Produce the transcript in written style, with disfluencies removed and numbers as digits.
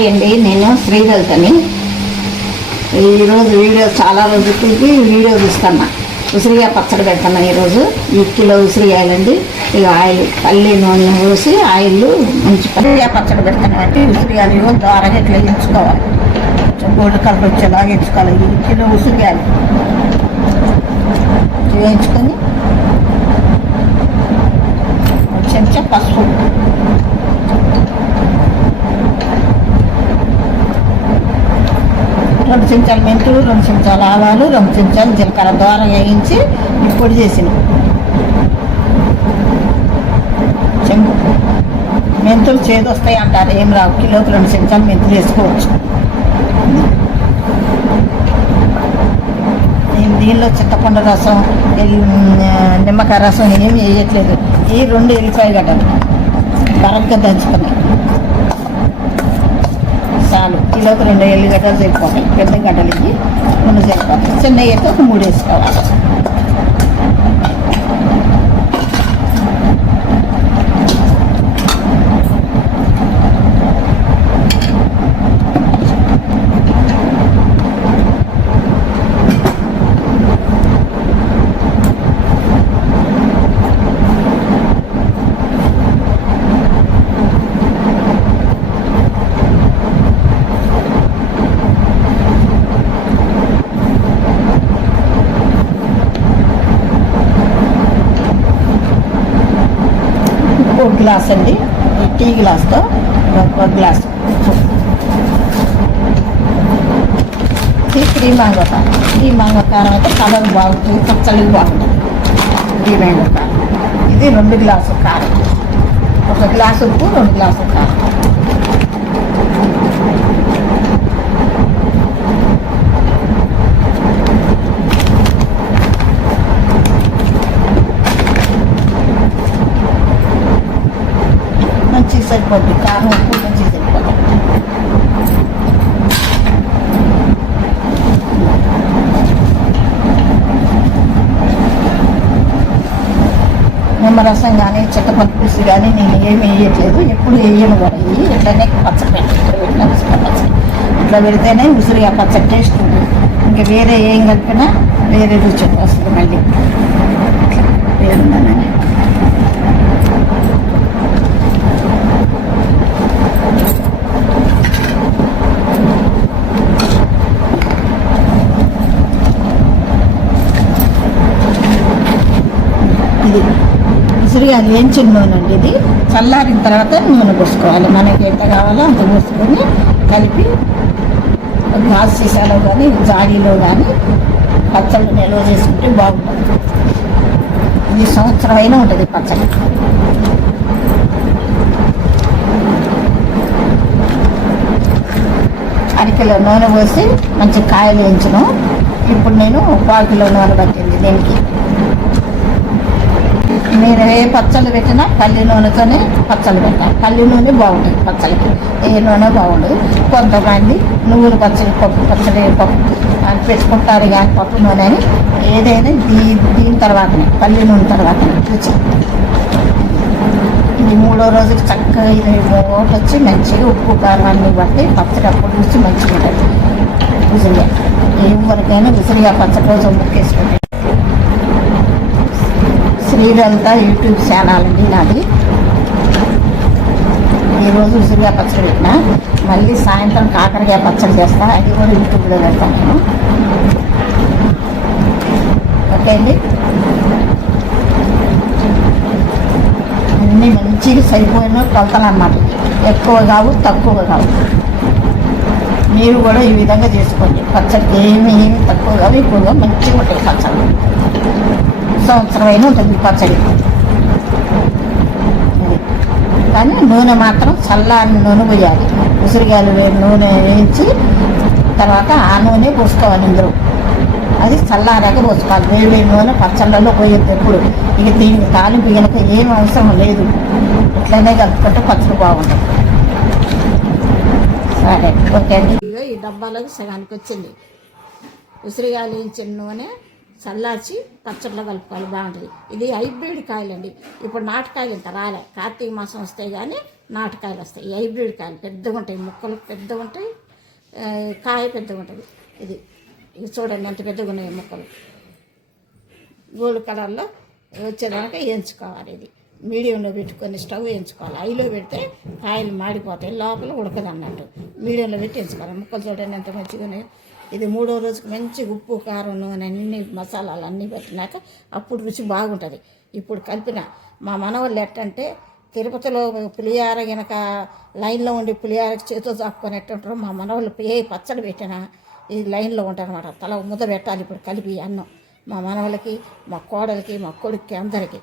Hi అండి, నేను శ్రీలలితని. ఈరోజు వీడియో చాలా రోజులకి వీడియో తీస్తున్నా. ఉసిరికాయ పచ్చడి పెడుతున్నా. ఈరోజు ఈ కిలో ఉసిరికాయలండి. ఇక ఆయిల్ పల్లి నూనె పోసి ఆయిల్ మంచి ఉసిరికాయ పచ్చడి పెడతాను కాబట్టి ఉసిరికాయలు ద్వారాగా ఇట్లా ఎంచుకోవాలి. కొంచెం గోల్డ్ కలర్ వచ్చేలాగా ఎంచుకోవాలి. ఈ కిలో ఉసిరికాయలు వేయించుకొని చెంచా పసుపు, 2 చెంచాలు మెంతులు, 2 చెంచాలు ఆవాలు, 2 చెంచాలు జీలకర్ర ద్వారా వేయించి పొడి చేసిన మెంతులు చేదొస్తాయి అంటారు, ఏం రావు. కిలోకి 2 చెంచాలు మెంతులు వేసుకోవచ్చు. నేను దీనిలో చింతపండు రసం, నిమ్మకాయ రసం ఏమి వేయట్లేదు. ఈ 2 ఎల్లిపాయ గడ్డలు బరగ్గా దంచుకున్నాయి చాలు. కిలోకి 2 ఎల్లిగడ్డలు సరిపోతాయి. పెద్ద గడ్డలు ఇవి 2 సరిపోతాయి. చిన్న అయితే ఒక 3 వేసుకోవాలి. ఒక గ్లాస్ అండి, టీ గ్లాస్తో 1 గ్లాస్. ఈ మ్యాంగో కారం అయితే కలర్ బాగుంటుంది, పచ్చడికి బాగుంటుంది. ఈ మ్యాంగో కారం ఇది 2 గ్లాసులు కారం, 1 గ్లాసు ఉప్పు, 2 గ్లాసులు కారం. మంచిగా సరిపోద్ది, కారం ఉప్పు మంచిగా సరిపోద్ది. నిమ్మరసం కానీ చింతపండు పులుసు కానీ నేను ఏమి వేయట్లేదు, ఎప్పుడు వేయను కూడా. ఇవి ఇట్లనే పచ్చడి ఇట్లా పెడితేనే ఉసిరికాయ పచ్చడి టేస్ట్ ఉంటుంది. ఇంకా వేరే ఏం కలిపినా వేరే రుచి వస్తుంది. మళ్ళీ వేరుందని ఇది ఉసిరికాయలు వేయించిన నూనె అండి. ఇది చల్లారిన తర్వాత నూనె పోసుకోవాలి. మనకి ఎంత కావాలో అంత పోసుకొని కలిపి గ్లాస్ సీసాలో కానీ జాడీలో కానీ పచ్చళ్ళు నిల్వ చేసుకుంటే బాగుంటుంది. ఇది సంవత్సరం అయినా ఉంటుంది పచ్చడి. అరకిలో నూనె పోసి మంచి కాయలు వేయించను. ఇప్పుడు నేను 1/4 కిలో నూనె పట్టింది దీనికి. మీరు ఏ పచ్చళ్ళు పెట్టినా పల్లి నూనెతోనే పచ్చళ్ళు పెట్టాలి. పల్లి నూనె బాగుంటుంది పచ్చళ్ళకి, ఏ నూనె బాగుండదు. కొంతమంది నువ్వుల పచ్చడి, పప్పు పచ్చడి అని పెట్టుకుంటారు కానీ పప్పు నూనె అని. ఏదైనా దీని తర్వాతనే, పల్లి నూనె తర్వాతనే రుచి. ఇది 3వ రోజుకి చక్కగా ఇది వచ్చి మంచిగా ఉప్పు కారం అన్నీ బట్టి పచ్చడి అప్పుడు రుచి మంచిగా ఉంటుంది. ఉసిరిగా ఏం వరకైనా ఉసిరిగా పచ్చడి రోజు ముక్కేసుకుంటాయి. శ్రీలలిత యూట్యూబ్ ఛానల్ అండి నాది. ఈరోజు ఉసిరికాయ పచ్చడి పెట్టిన, మళ్ళీ సాయంత్రం కాకరకాయ పచ్చడి చేస్తా. అది కూడా యూట్యూబ్లో పెడతాను నేను. ఓకే అండి, అన్నీ మంచిగా సరిపోయిన కొలతలు అన్నమాట. ఎక్కువ కావు, తక్కువ కావు. మీరు కూడా ఈ విధంగా చేసుకోండి. పచ్చడికి ఏమి తక్కువ కావు, ఎక్కువగా మంచిగా ఉంటాయి పచ్చడి. సంవత్సరం అయినా ఉంటుంది పచ్చడి. కానీ నూనె మాత్రం చల్లారిన నూనె పోయాలి. ఉసిరికాయలు నూనె వేయించి తర్వాత ఆ నూనె పోసుకోవాలి ఇందులో. అది చల్లారాక పోసుకోవాలి. వేడి నూనె పచ్చళ్ళలో పోయేది ఎప్పుడు. ఇక దీన్ని తాలింపు కనుక ఏం అవసరం లేదు, ఇట్లనే కలుపుకుంటే పచ్చడి బాగుంటుంది. సరే, ఓకే అండి. ఈ డబ్బాలోకి సగానికి వచ్చింది ఉసిరికాయలు వేయించిన నూనె. చల్లార్చి పచ్చడిలో కలుపుకోవాలి, బాగుంటుంది. ఇది హైబ్రిడ్ కాయలండి. ఇప్పుడు నాటుకాయలు ఇంత రాలే, కార్తీక మాసం వస్తాయి కానీ నాటుకాయలు వస్తాయి. హైబ్రిడ్ కాయలు పెద్దగా ఉంటాయి, ముక్కలు పెద్దగా ఉంటాయి, కాయ పెద్దగా ఉంటుంది. ఇది చూడండి ఎంత పెద్దగా ఉన్నాయి ముక్కలు. గోల్డ్ కలర్లో వచ్చేదాకా వేయించుకోవాలి. ఇది మీడియంలో పెట్టుకొని స్టవ్ వేయించుకోవాలి. హైలో పెడితే కాయలు మాడిపోతాయి, లోపల ఉడకదు అన్నట్టు. మీడియంలో పెట్టి వేయించుకోవాలి. ముక్కలు చూడండి ఎంత మంచిగా ఉన్నాయి. ఇది 3వ రోజుకి మంచి ఉప్పు కారం నూనె అన్ని మసాలాలు అన్నీ పెట్టినాక అప్పుడు రుచి బాగుంటుంది. ఇప్పుడు కలిపిన మా మనవాళ్ళు ఎట్టంటే తిరుపతిలో పులిహార గనక లైన్లో ఉండి పులిహారకి చేతితో చాపుకొని ఎట్టుంటారో మా మనవాళ్ళు ఏ పచ్చడి పెట్టినా ఈ లైన్లో ఉంటారనమాట. తల ముద్ద పెట్టాలి ఇప్పుడు కలిపి అన్నం. మా మనవలకి, మా కోడలికి, మా కొడుక్కి అందరికీ